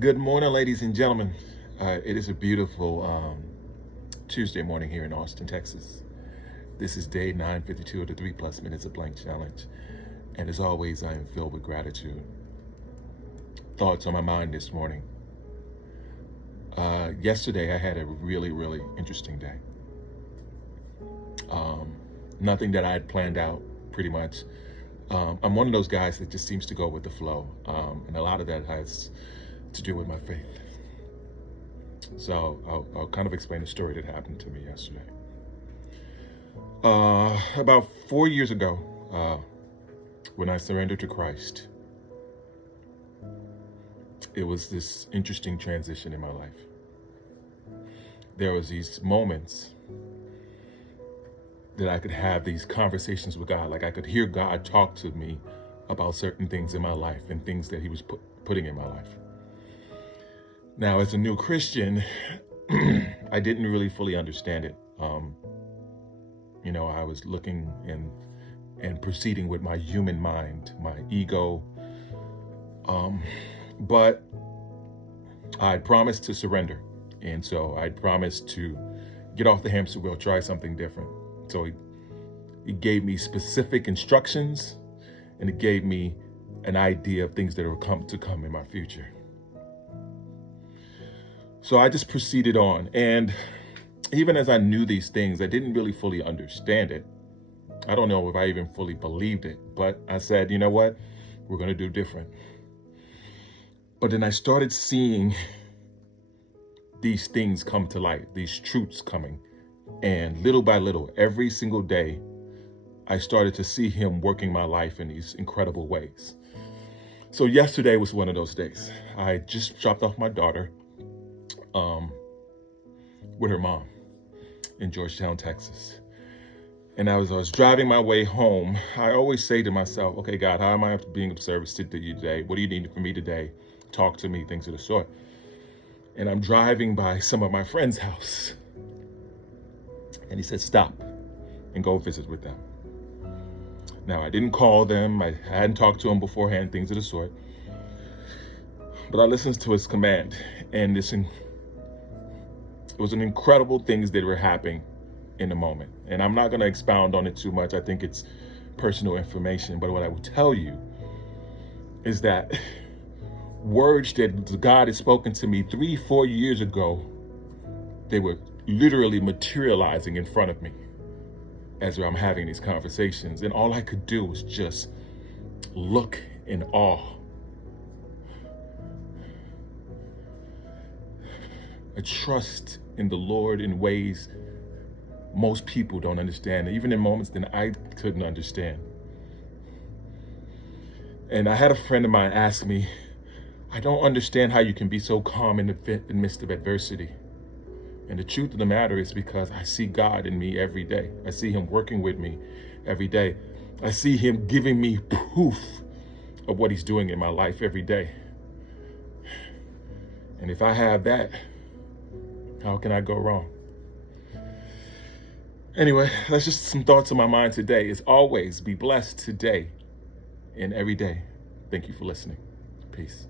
Good morning, ladies and gentlemen. It is a beautiful Tuesday morning here in Austin, Texas. This is day 952 of the 3+ Minutes of Blank Challenge. And as always, I am filled with gratitude. Thoughts on my mind this morning. Yesterday, I had a really, really interesting day. Nothing that I had planned out, pretty much. I'm one of those guys that just seems to go with the flow. And a lot of that has to do with my faith. So I'll kind of explain a story that happened to me yesterday. About 4 years ago, when I surrendered to Christ, it was this interesting transition in my life. There was these moments that I could have these conversations with God. Like I could hear God talk to me about certain things in my life and things that he was putting in my life. Now, as a new Christian, I didn't really fully understand it. I was looking and proceeding with my human mind, my ego. But I promised to surrender. And so I promised to get off the hamster wheel, try something different. So he gave me specific instructions, and it gave me an idea of things that are to come in my future. So I just proceeded on. And even as I knew these things, I didn't really fully understand it. I don't know if I even fully believed it, but I said, you know what? We're going to do different. But then I started seeing these things come to light, these truths coming. And little by little, every single day, I started to see him working my life in these incredible ways. So yesterday was one of those days. I just dropped off my daughter with her mom in Georgetown, Texas. And as I was driving my way home, I always say to myself, okay, God, how am I being of service to you today? What do you need from me today? Talk to me, things of the sort. And I'm driving by some of my friends' house. And he said, stop and go visit with them. Now, I didn't call them. I hadn't talked to them beforehand, things of the sort. But I listened to his command, and it was an incredible things that were happening in the moment. And I'm not going to expound on it too much. I think it's personal information. But what I will tell you is that words that God had spoken to me 3-4 years ago, they were literally materializing in front of me as I'm having these conversations. And all I could do was just look in awe. A trust in the Lord in ways most people don't understand, even in moments that I couldn't understand. And I had a friend of mine ask me, I don't understand how you can be so calm in the midst of adversity. And the truth of the matter is because I see God in me every day. I see him working with me every day. I see him giving me proof of what he's doing in my life every day. And if I have that, how can I go wrong? Anyway, that's just some thoughts on my mind today. As always, be blessed today and every day. Thank you for listening. Peace.